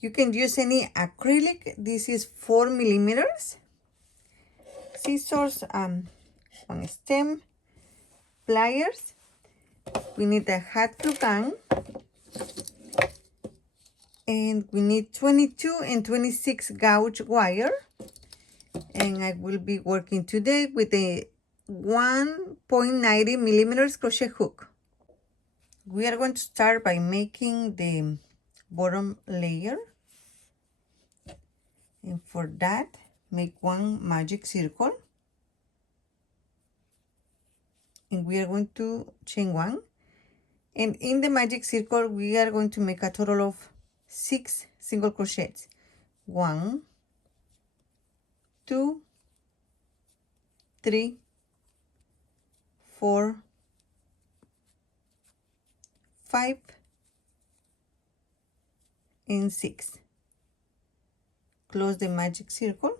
You can use any acrylic. This is 4 millimeters. Scissors, one stem, pliers. We need a hot glue gun, and we need 22 and 26 gauge wire. And I will be working today with a 1.90 millimeters crochet hook. We are going to start by making the bottom layer, and for that make one magic circle, and we are going to chain one, and in the magic circle we are going to make a total of 6 single crochets. 1, 2, 3, 4, 5, and 6. Close the magic circle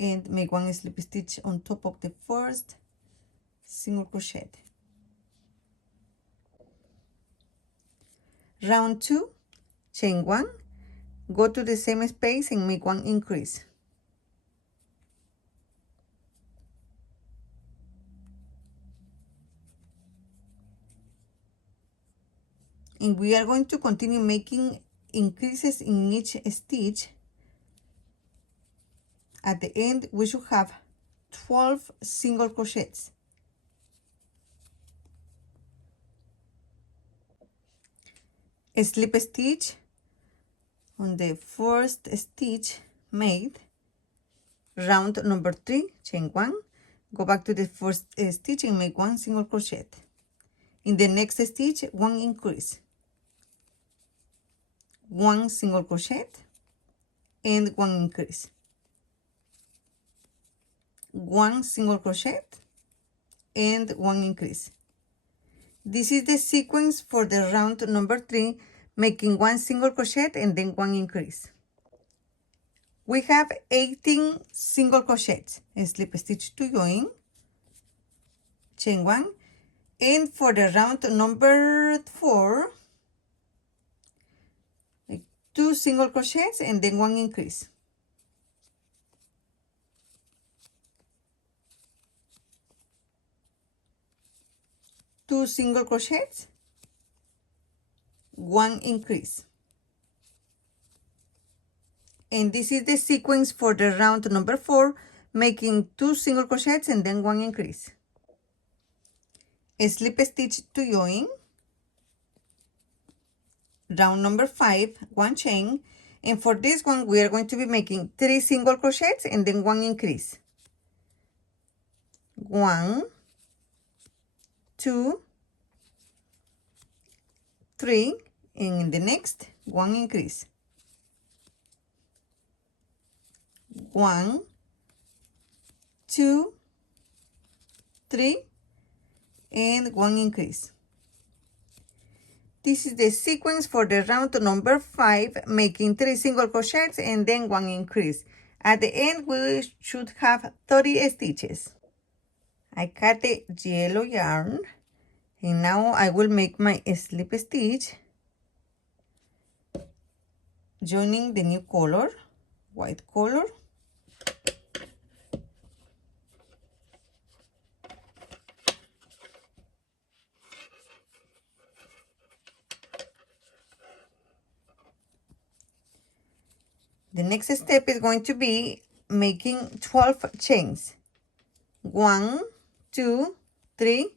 and make one slip stitch on top of the first single crochet. Round 2, chain 1, go to the same space and make one increase. And we are going to continue making increases in each stitch. At the end we should have 12 single crochets. A slip stitch on the first stitch made. Round number 3, chain 1, go back to the first stitch and make one single crochet. In the next stitch, one increase, one single crochet, and one increase, one single crochet, and one increase. This is the sequence for the round number 3, making one single crochet and then one increase. We have 18 single crochets. A slip stitch to join, chain 1, and for the round number 4, make 2 single crochets and then one increase. Two single crochets, one increase. And this is the sequence for the round number 4, making 2 single crochets and then one increase. A slip stitch to join, round number 5, one chain, and for this one we are going to be making 3 single crochets and then one increase. 1, 2, 3, and in the next one increase. 1, 2, 3, and one increase. This is the sequence for the round number 5, making 3 single crochets and then one increase. At the end we should have 30 stitches. I cut the yellow yarn, and now I will make my slip stitch joining the new color, white color. The next step is going to be making 12 chains. 1, 2, 3,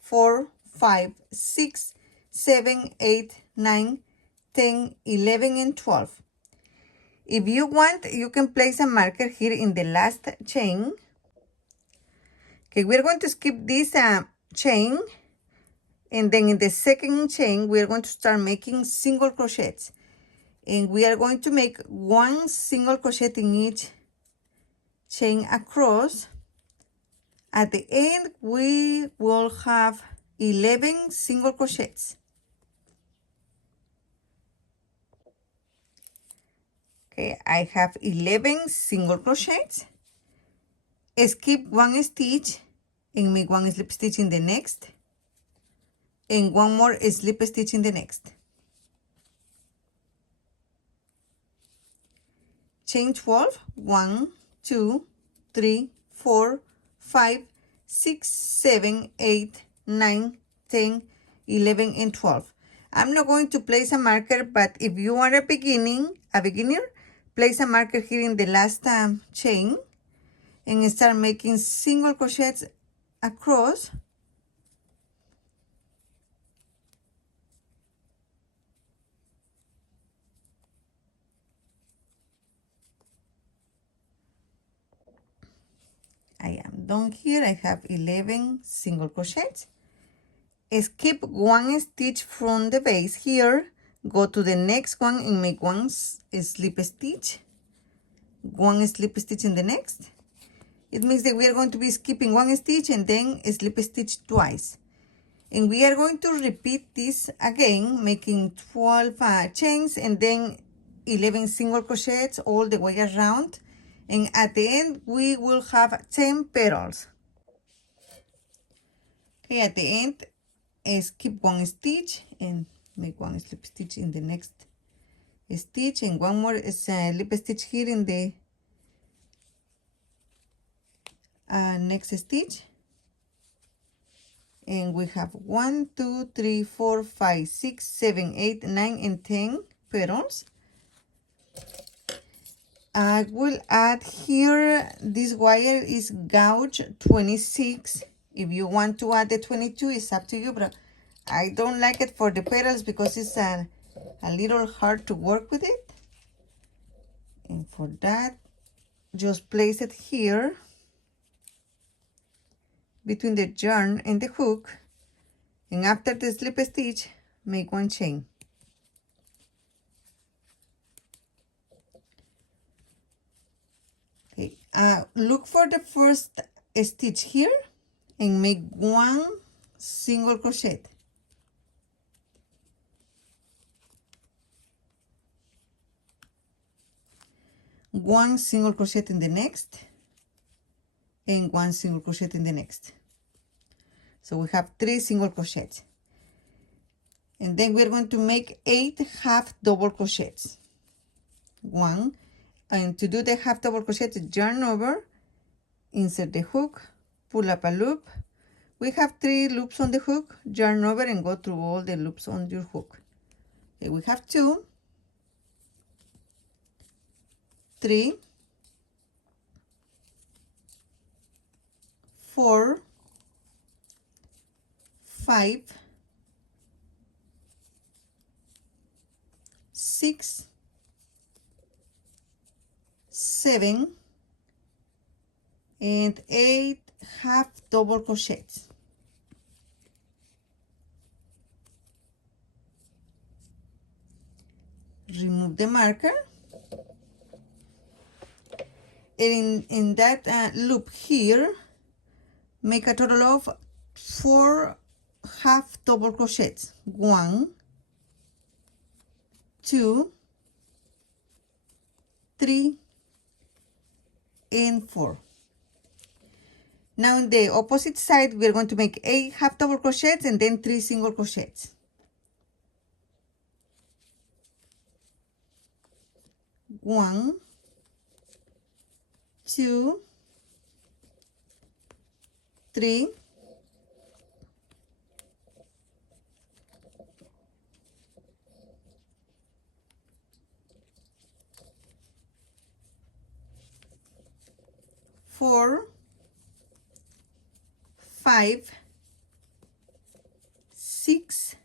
4, 5, 6, 7, 8, 9, 10, 11, and 12. If you want, you can place a marker here in the last chain. Okay, we're going to skip this chain, and then in the second chain we're going to start making single crochets, and we are going to make one single crochet in each chain across. At the end we will have 11 single crochets. Okay, I have 11 single crochets. Skip one stitch and make one slip stitch in the next, and one more slip stitch in the next. chain 12, 1, 2, 3, 4, 5, 6, 7, 8, 9, 10, 11, and 12. I'm not going to place a marker, but if you are a beginner, place a marker here in the last chain and start making single crochets across. I am done here. I have 11 single crochets. Skip one stitch from the base here, go to the next one and make one slip stitch, one slip stitch in the next. It means that we are going to be skipping one stitch and then slip stitch twice. And we are going to repeat this again, making 12 chains and then 11 single crochets all the way around. And at the end, we will have 10 petals. Okay, at the end, skip one stitch and make one slip stitch in the next stitch and one more slip stitch here in the next stitch. And we have 1, 2, 3, 4, 5, 6, 7, 8, 9, and 10 petals. I will add here, this wire is gauge 26. If you want to add the 22, it's up to you, but I don't like it for the petals because it's a little hard to work with it. And for that, just place it here between the yarn and the hook. And after the slip stitch, make one chain. Okay, look for the first stitch here and make one single crochet. One single crochet in the next and one single crochet in the next. So we have 3 single crochets. And then we're going to make 8 half double crochets. 1, and to do the half double crochet, yarn over, insert the hook, pull up a loop. We have 3 loops on the hook, yarn over and go through all the loops on your hook. Okay, we have 2, 3, 4, 5, 6, 7, and 8 half double crochets. Remove the marker. And in that loop here, make a total of 4 half double crochets. 1, 2, 3, and 4. Now in the opposite side, we're going to make 8 half double crochets and then 3 single crochets. 1, 2, 3, 4, 5, 6,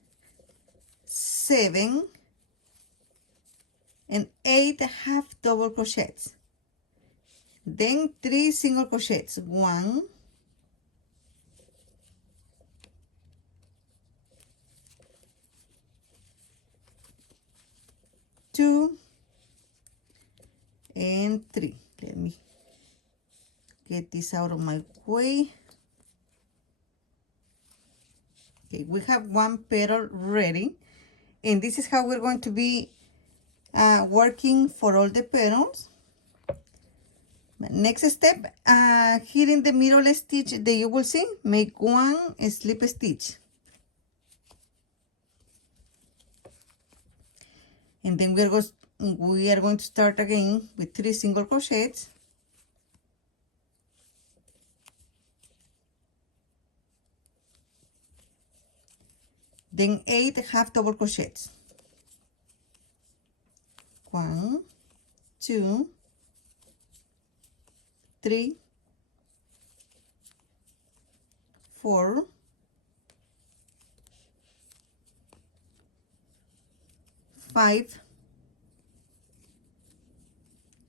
7, and 8 half double crochets. Then 3 single crochets. 1, 2, and 3. Let me get this out of my way. Okay, we have one petal ready, and this is how we're going to be working for all the petals. Next step, here in the middle stitch that you will see, make one slip stitch. And then we're we are going to start again with 3 single crochets, then 8 half double crochets. 1, 2, 3, 4, 5,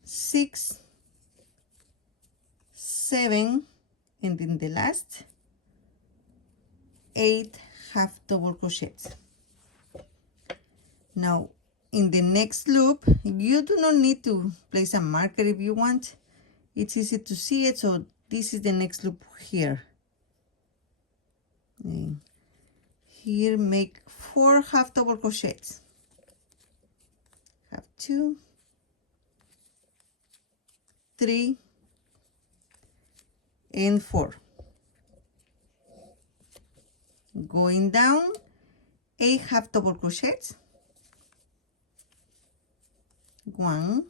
6, 7, and then the last 8 half double crochets. Now in the next loop, you do not need to place a marker if you want. It's easy to see it, so this is the next loop here. And here make 4 half double crochets. Have 2, 3, and 4. Going down, 8 half double crochets. 1,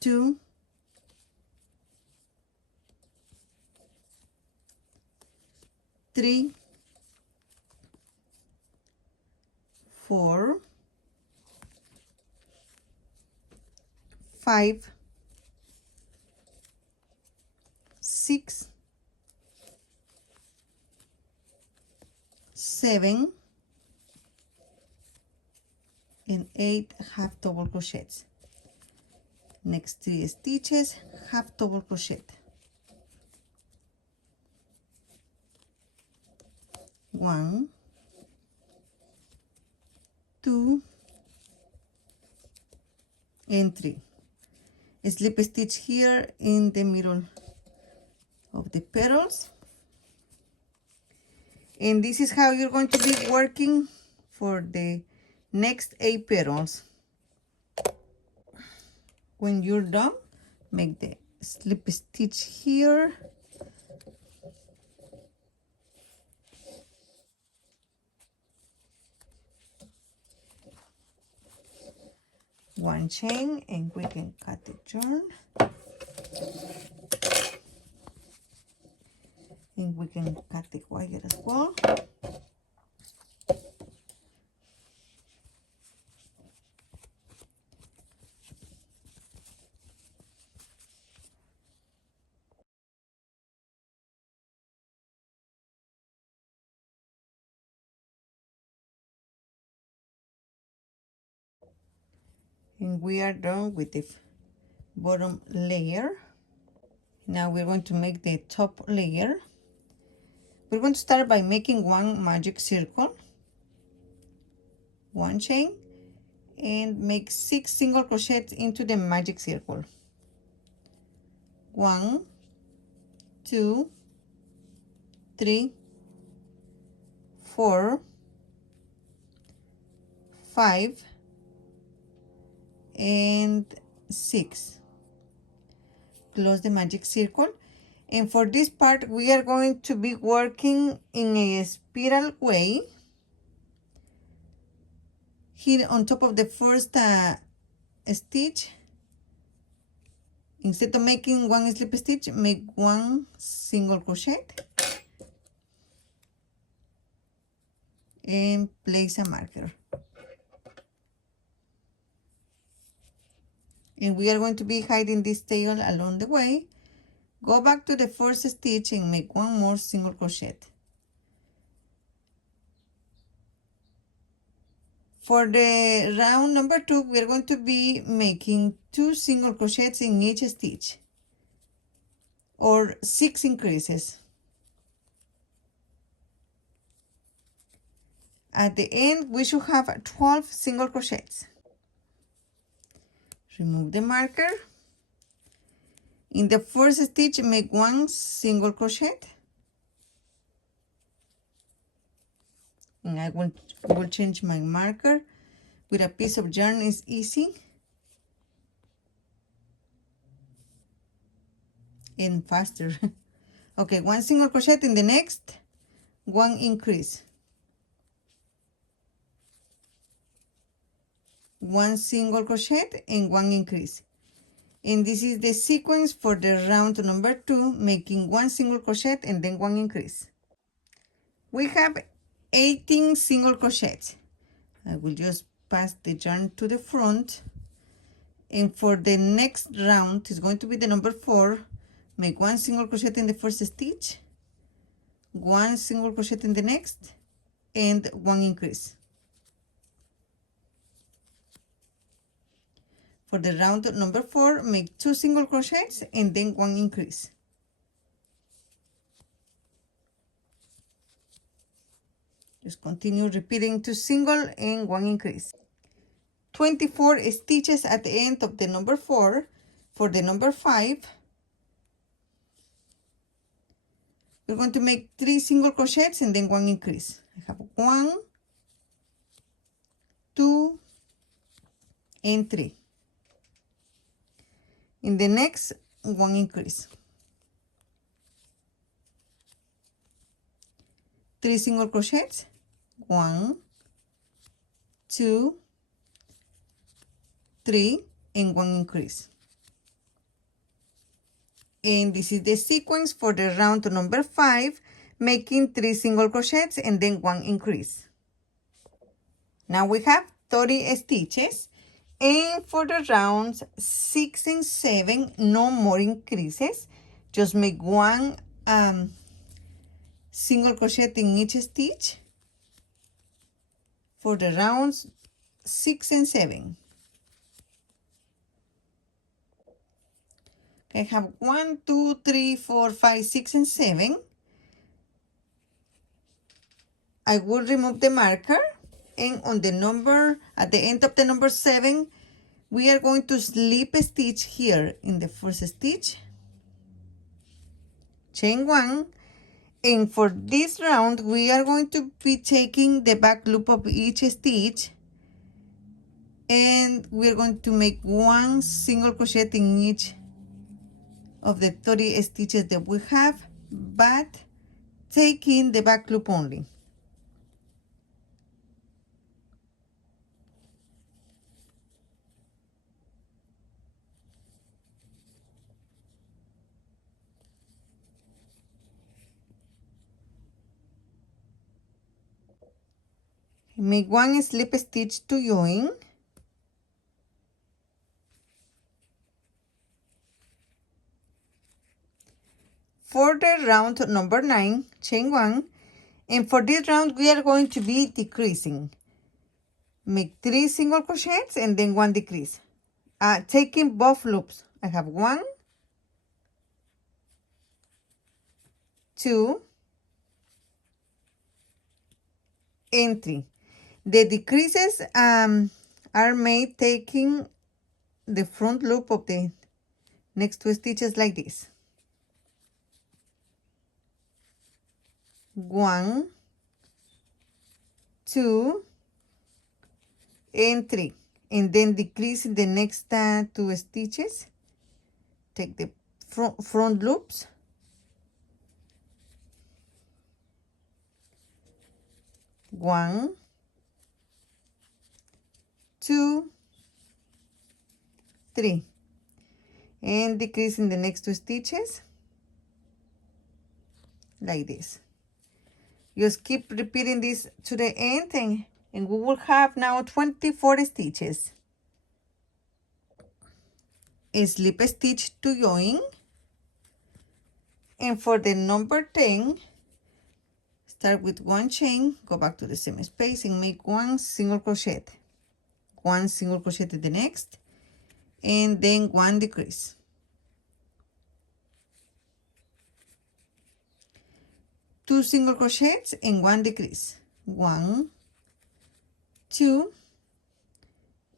2, 3, 4, 5, 6, 7, and 8 half double crochets. Next 3 stitches, half double crochet. 1, 2, and 3. Slip stitch here in the middle of the petals. And this is how you're going to be working for the next 8 petals. When you're done, make the slip stitch here. One chain, and we can cut the yarn. And we can cut the wire as well. And we are done with the bottom layer. Now we're going to make the top layer. We're going to start by making 1 magic circle, 1 chain, and make 6 single crochets into the magic circle. 1, 2, 3, 4, 5, and 6. Close the magic circle, and for this part we are going to be working in a spiral way. Here on top of the first stitch, instead of making 1 slip stitch, make 1 single crochet and place a marker. And we are going to be hiding this tail along the way. Go back to the first stitch and make 1 more single crochet. For the round number 2, we are going to be making 2 single crochets in each stitch, or 6 increases. At the end, we should have 12 single crochets. Remove the marker. In the first stitch, make 1 single crochet. And I will change my marker. With a piece of yarn is easy. And faster. Okay, 1 single crochet in the next, 1 increase. 1 single crochet and 1 increase. And this is the sequence for the round number 2, making 1 single crochet and then 1 increase. We have 18 single crochets. I will just pass the yarn to the front, and for the next round is going to be the number 4. Make 1 single crochet in the first stitch, 1 single crochet in the next, and 1 increase. For the round number 4, make 2 single crochets and then 1 increase. Just continue repeating 2 single and 1 increase. 24 stitches at the end of the number 4. For the number 5, we're going to make 3 single crochets and then 1 increase. I have 1, 2, and 3. In the next, 1 increase. 3 single crochets, 1, 2, 3, and 1 increase. And this is the sequence for the round number 5, making 3 single crochets and then 1 increase. Now we have 30 stitches, and for the rounds 6 and 7, no more increases. Just make 1 single crochet in each stitch for the rounds 6 and 7. I have 1, 2, 3, 4, 5, 6, and 7. I will remove the marker, and on the number, at the end of the number 7, we are going to slip a stitch here in the first stitch, chain 1, and for this round, we are going to be taking the back loop of each stitch, and we're going to make 1 single crochet in each of the 30 stitches that we have, but taking the back loop only. Make 1 slip stitch to join. For the round number 9, chain 1, and for this round we are going to be decreasing. Make 3 single crochets and then 1 decrease. Taking both loops. I have 1, 2, and 3. The decreases are made taking the front loop of the next 2 stitches like this. 1, 2, and 3, and then decrease in the next 2 stitches. Take the front loops, 1, 2, 3, and decrease in the next 2 stitches like this. Just keep repeating this to the end, and we will have now 24 stitches. A slip stitch to join, and for the number 10, start with 1 chain, go back to the same space and make 1 single crochet, 1 single crochet in the next, and then 1 decrease. 2 single crochets and 1 decrease. 1, 2,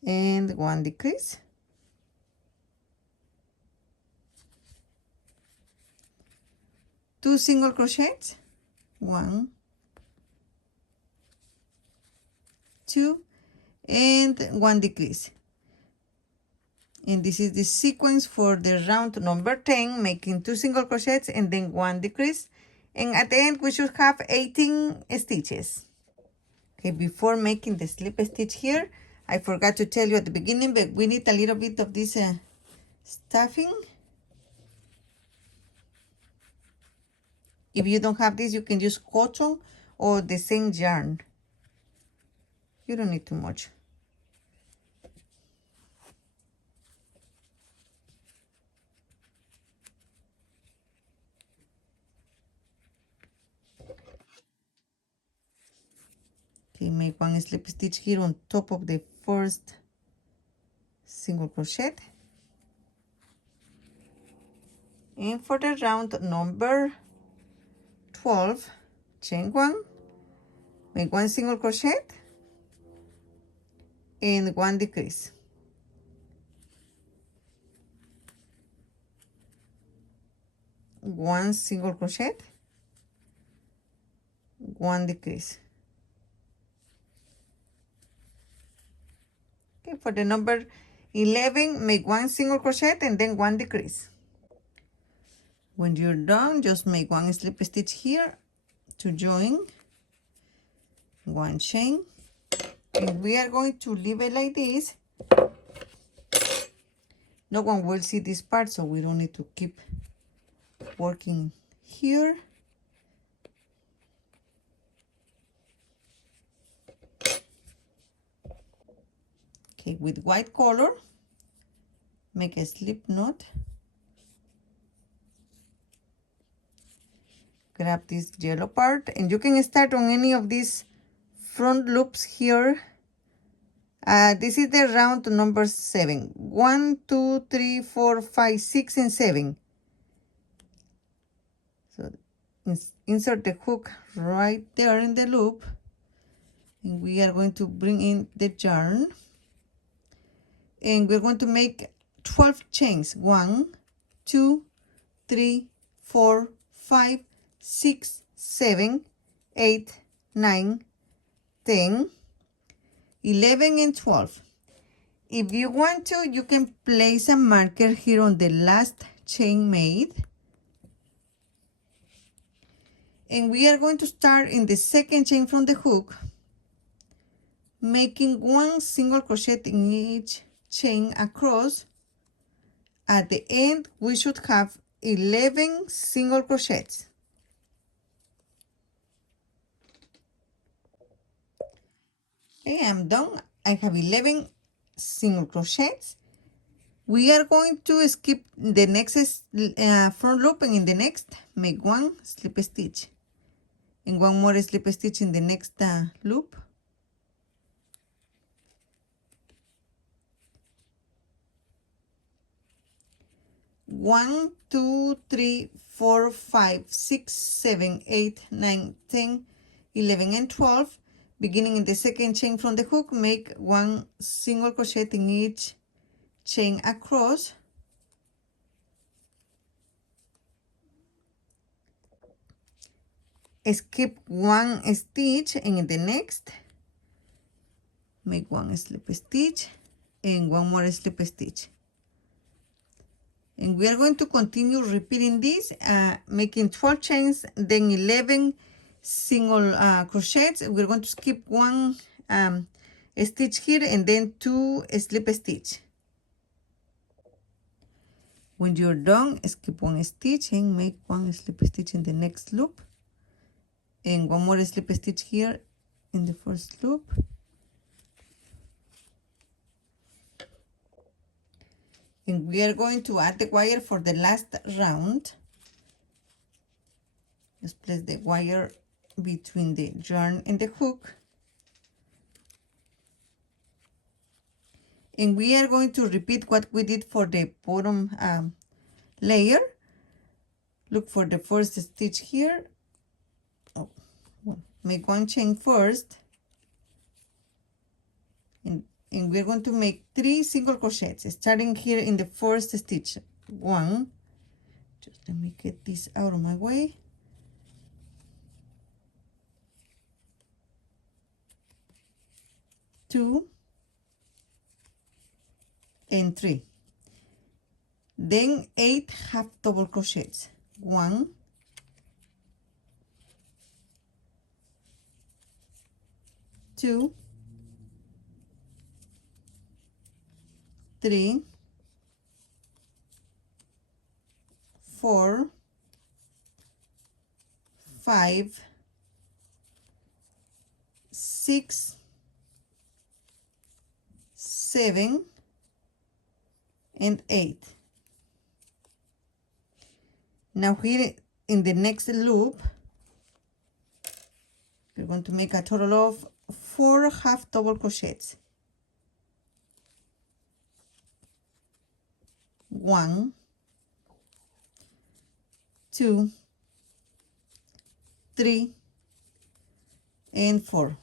and 1 decrease. 2 single crochets, 1, 2, and 1 decrease. And this is the sequence for the round number 10, making 2 single crochets and then 1 decrease. And at the end, we should have 18 stitches. Okay, before making the slip stitch here, I forgot to tell you at the beginning, but we need a little bit of this stuffing. If you don't have this, you can use cotton or the same yarn. You don't need too much. Okay, make one slip stitch here on top of the first single crochet. And for the round number 12, chain 1, make one single crochet and one decrease. One single crochet, one decrease. Okay, for the number 11, make one single crochet and then one decrease. When you're done, just make one slip stitch here to join, one chain, and we are going to leave it like this. No one will see this part, so we don't need to keep working here. Okay, with white color, make a slip knot. Grab this yellow part, and you can start on any of these front loops here. This is the round number 7. 1, 2, 3, 4, 5, 6, and 7. So insert the hook right there in the loop, and we are going to bring in the yarn, and we're going to make 12 chains. 1, 2, 3, 4, 5, 6, 7, 8, 9, 10, 11, and 12. If you want to, you can place a marker here on the last chain made. And we are going to start in the second chain from the hook, making one single crochet in each chain across. At the end, we should have 11 single crochets. Okay, I'm done. I have 11 single crochets. We are going to skip the next front loop, and in the next, make one slip stitch. And one more slip stitch in the next loop. One, 2, 3, 4, 5, 6, 7, 8, 9, 10, 11, and 12. Beginning in the second chain from the hook, make one single crochet in each chain across. Skip one stitch, and in the next, make one slip stitch and one more slip stitch. And we are going to continue repeating this, making 12 chains, then 11 single crochets. We're going to skip one stitch here and then 2 slip stitch. When you're done, skip one stitch and make one slip stitch in the next loop, and one more slip stitch here in the first loop. And we are going to add the wire for the last round. Just place the wire between the yarn and the hook. And we are going to repeat what we did for the bottom layer. Look for the first stitch here. Oh, well, make one chain first. And we're going to make 3 single crochets, starting here in the first stitch. 1, just let me get this out of my way. 2, and 3. Then 8 half double crochets. 1, 2, 3, 4, 5, 6, 7, and 8. Now here in the next loop, we're going to make a total of 4 half double crochets. 1, 2, 3, and 4.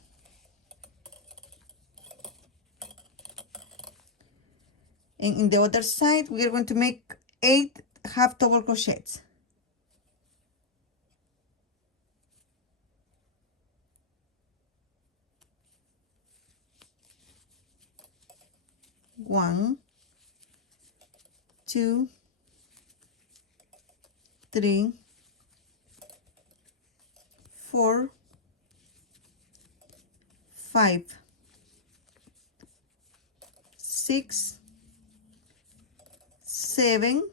And in the other side, we are going to make 8 half double crochets. 1, 2, 3, 4, 5, 6, 7,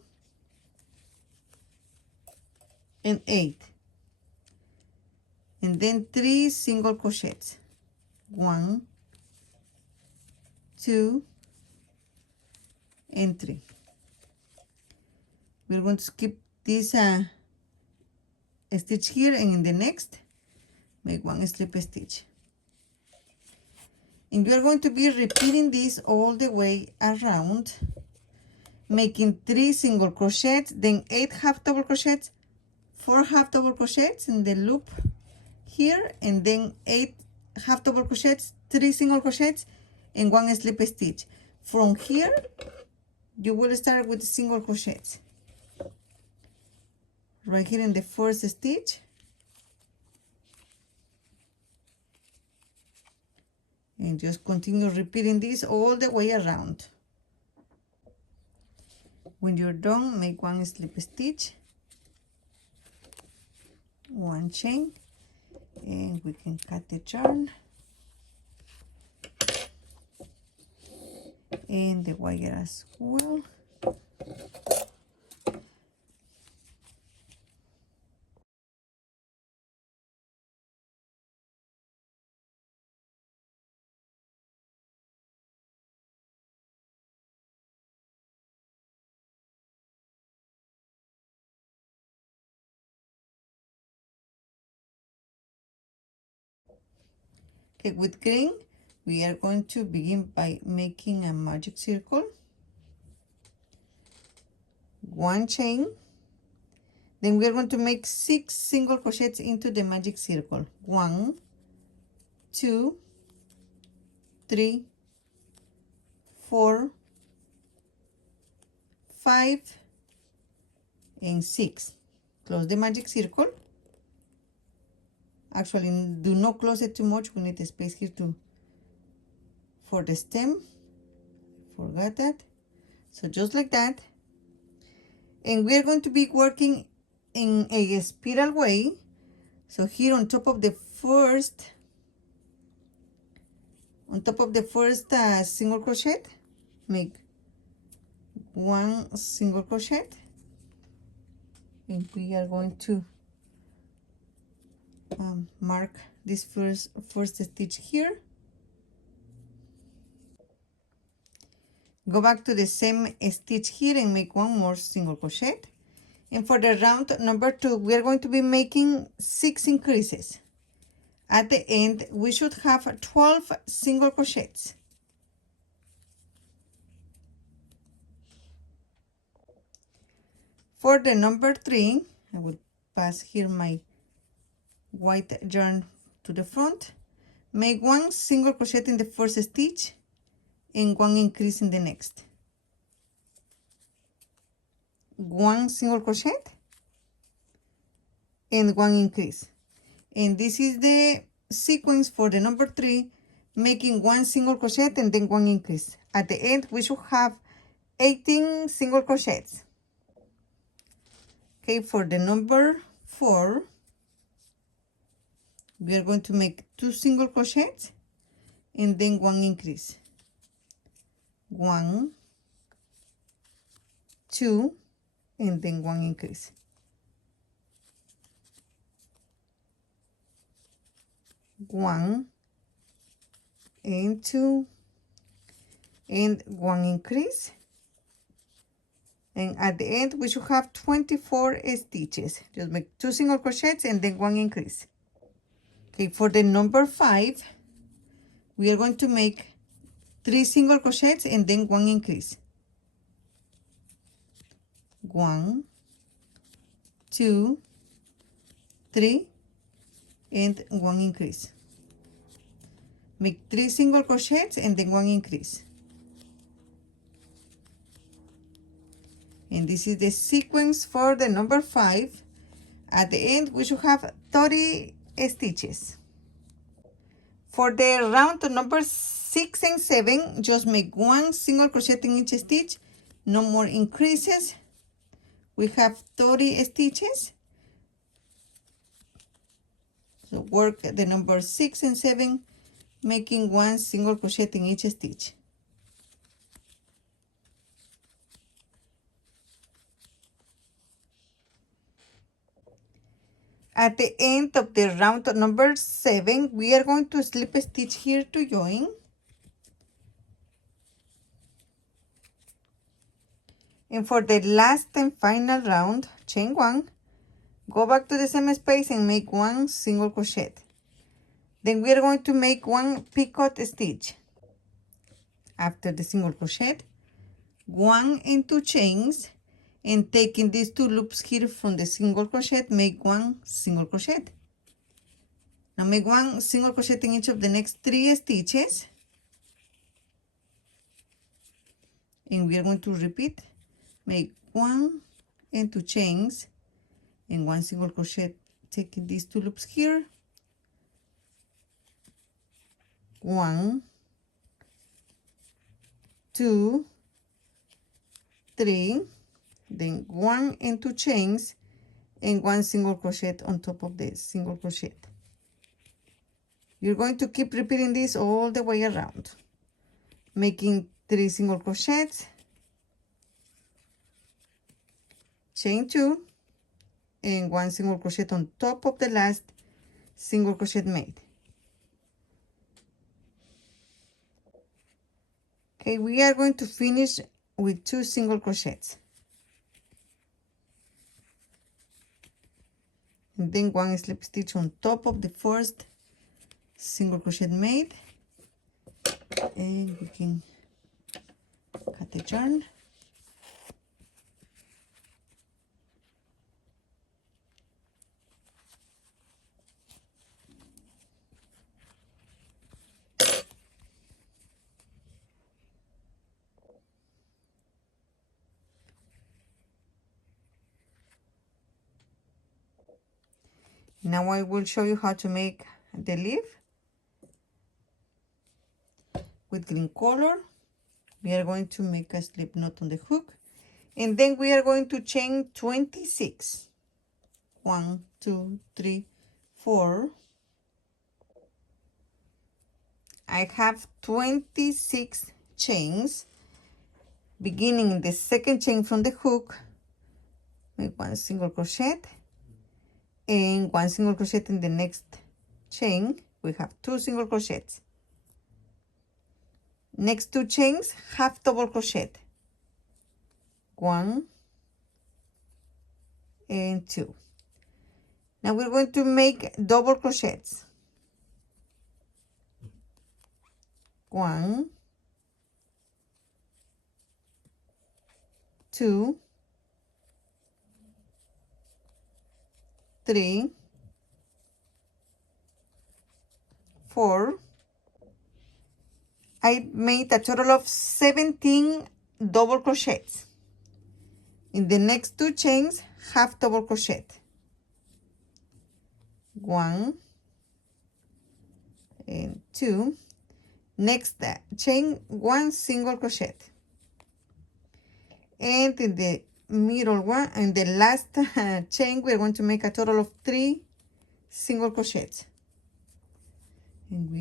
and 8. And then 3 single crochets. 1, 2, and 3. We're going to skip this stitch here, and in the next make 1 slip stitch. And we are going to be repeating this all the way around, making 3 single crochets, then 8 half double crochets, 4 half double crochets in the loop here, and then 8 half double crochets, 3 single crochets, and 1 slip stitch. From here you will start with single crochets right here in the first stitch, and just continue repeating this all the way around. When you're done, make 1 slip stitch, 1 chain, and we can cut the yarn and the wire as well. Okay, with green, we are going to begin by making a magic circle, 1 chain, then we are going to make 6 single crochets into the magic circle. 1, 2, 3, 4, 5, and 6. Close the magic circle. Actually, do not close it too much. We need a space here for the stem. Forgot that. So just like that. And we are going to be working in a spiral way. So here on top of the first single crochet, make 1 single crochet, and we are going to mark this first stitch here. Go back to the same stitch here and make 1 more single crochet. And for the round number 2, we are going to be making 6 increases. At the end, we should have 12 single crochets. For the number 3, I will pass here my white yarn to the front. Make 1 single crochet in the first stitch and 1 increase in the next. 1 single crochet and 1 increase. And this is the sequence for the number 3, making 1 single crochet and then 1 increase. At the end, we should have 18 single crochets. Okay, for the number 4, we are going to make 2 single crochets and then 1 increase. 1, 2, and then 1 increase. 1 and 2 and 1 increase, and at the end we should have 24 stitches. Just make 2 single crochets and then 1 increase. Okay, for the number 5 we are going to make 3 single crochets and then 1 increase. 1, 2, 3, and 1 increase. Make 3 single crochets and then 1 increase. And this is the sequence for the number 5. At the end we should have 30 stitches. For the round number 6 and 7, just make 1 single crochet in each stitch, no more increases. We have 30 stitches. So work the number 6 and 7, making 1 single crochet in each stitch. At the end of the round number 7, we are going to slip a stitch here to join. And for the last and final round, chain 1, go back to the same space and make 1 single crochet. Then we are going to make 1 picot stitch. After the single crochet, 1 and 2 chains, and taking these 2 loops here from the single crochet, make 1 single crochet. Now make 1 single crochet in each of the next 3 stitches, and we are going to repeat. Make 1 and 2 chains and 1 single crochet, taking these 2 loops here. 1, 2, 3, then 1 and 2 chains and 1 single crochet on top of the single crochet. You're going to keep repeating this all the way around, making 3 single crochets, chain 2, and 1 single crochet on top of the last single crochet made. Okay, we are going to finish with 2 single crochets. And then 1 slip stitch on top of the first single crochet made. And we can cut the yarn. Now I will show you how to make the leaf with green color. We are going to make a slip knot on the hook, and then we are going to chain 26. 1, 2, 3, 4. I have 26 chains. Beginning in the second chain from the hook, make 1 single crochet and 1 single crochet in the next chain. We have 2 single crochets. Next 2 chains, half double crochet. 1 and 2. Now we're going to make double crochets. 1, 2, 3, 4. I made a total of 17 double crochets. In the next 2 chains, half double crochet. 1 and 2. Next chain, 1 single crochet. And in the middle one, and the last chain, we're going to make a total of 3 single crochets. And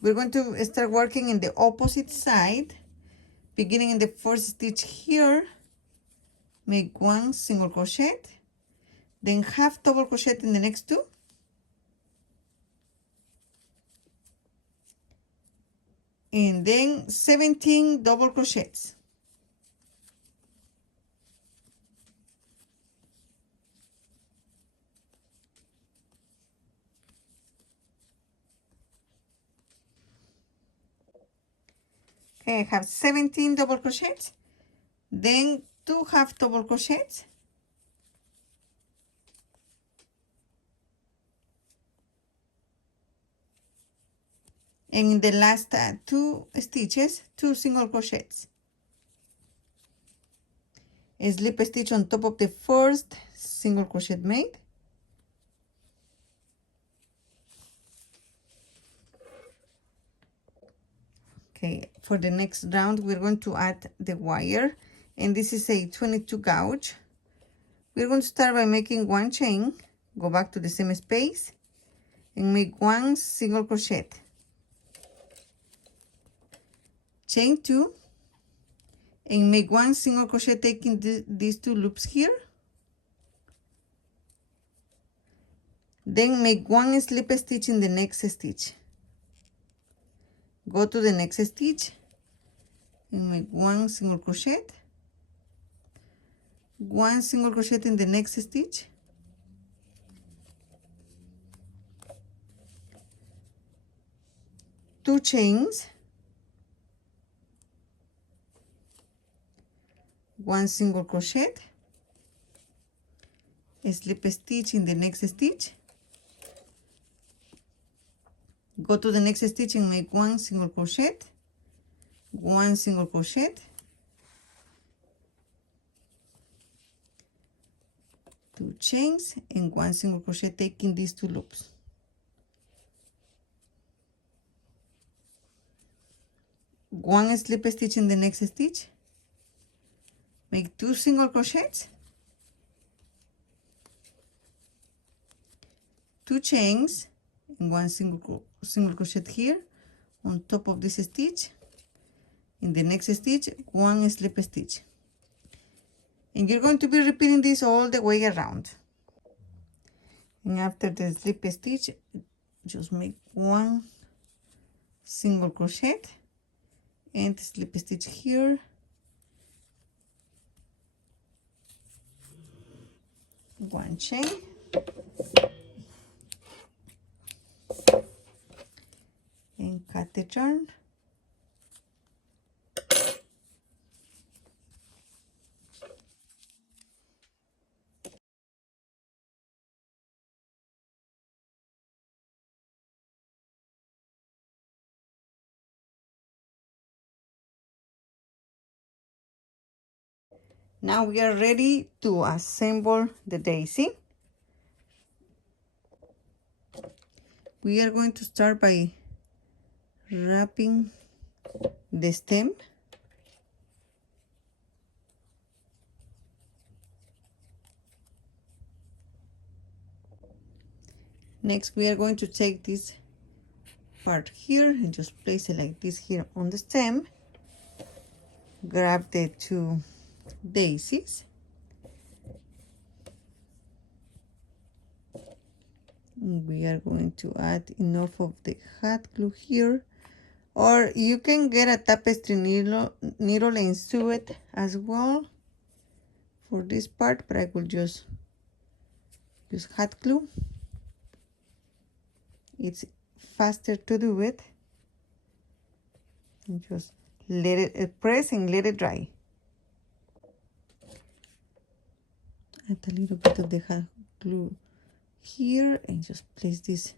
we're going to start working in the opposite side, beginning in the first stitch here, make 1 single crochet, then half double crochet in the next 2, and then 17 double crochets. Okay, I have 17 double crochets, then 2 half double crochets, and in the last 2 stitches, 2 single crochets. A slip stitch on top of the first single crochet made. Okay, for the next round, we're going to add the wire, and this is a 22 gauge. We're going to start by making 1 chain, go back to the same space, and make 1 single crochet. Chain 2, and make 1 single crochet taking these 2 loops here. Then make 1 slip stitch in the next stitch. Go to the next stitch and make 1 single crochet, 1 single crochet in the next stitch, two chains, 1 single crochet, a slip stitch in the next stitch, go to the next stitch and make 1 single crochet, 1 single crochet, 2 chains, and 1 single crochet taking these 2 loops. One slip stitch in the next stitch, make 2 single crochets, 2 chains, and 1 single crochet here on top of this stitch. In the next stitch, 1 slip stitch, and you're going to be repeating this all the way around. And after the slip stitch, just make 1 single crochet and slip stitch here, one chain, and cut the yarn. Now we are ready to assemble the daisy. We are going to start by wrapping the stem. Next, we are going to take this part here and just place it like this here on the stem. Grab the 2 daisies. We are going to add enough of the hot glue here, or you can get a tapestry needle and sew it as well for this part, but I will just use hot glue. It's faster to do it. And just let it press and let it dry. Add a little bit of the hot glue here and just place this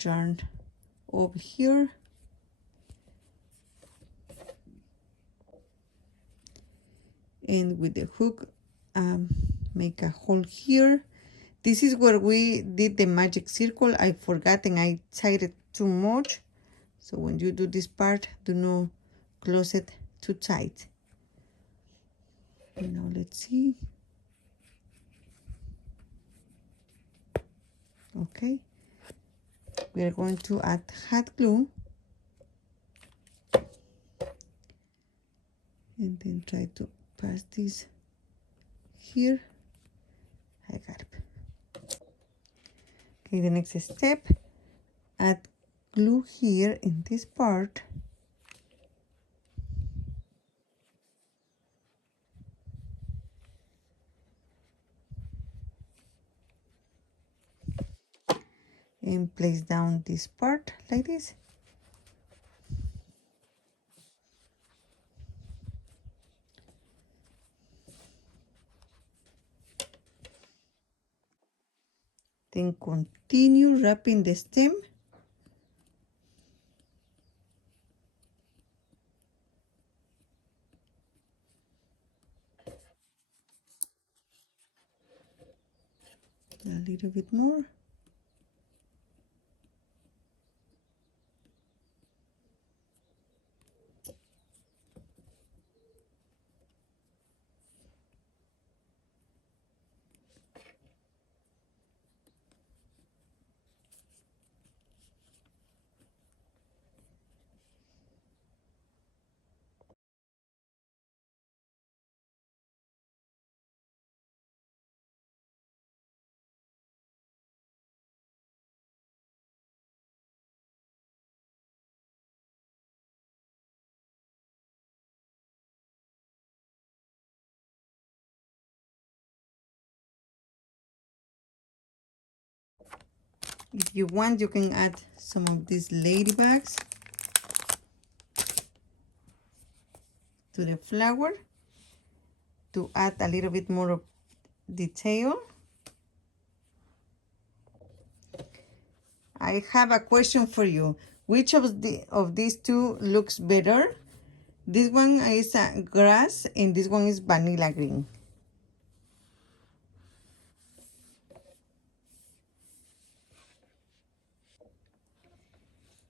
yarn over here. And with the hook, make a hole here. This is where we did the magic circle. I forgot and I tied it too much. So when you do this part, do not close it too tight. Now let's see. Okay. We are going to add hot glue. and then try to pass this here. I got it. Okay, the next step, add glue here in this part. And place down this part like this. Then continue wrapping the stem. A little bit more. If you want, you can add some of these ladybugs to the flower to add a little bit more of detail. I have a question for you. Which of these two looks better? This one is grass and this one is vanilla green.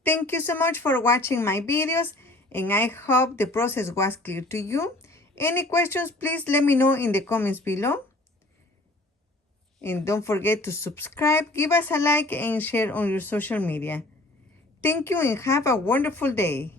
Thank you so much for watching my videos, and I hope the process was clear to you. Any questions, please let me know in the comments below. And don't forget to subscribe, give us a like, and share on your social media. Thank you and have a wonderful day.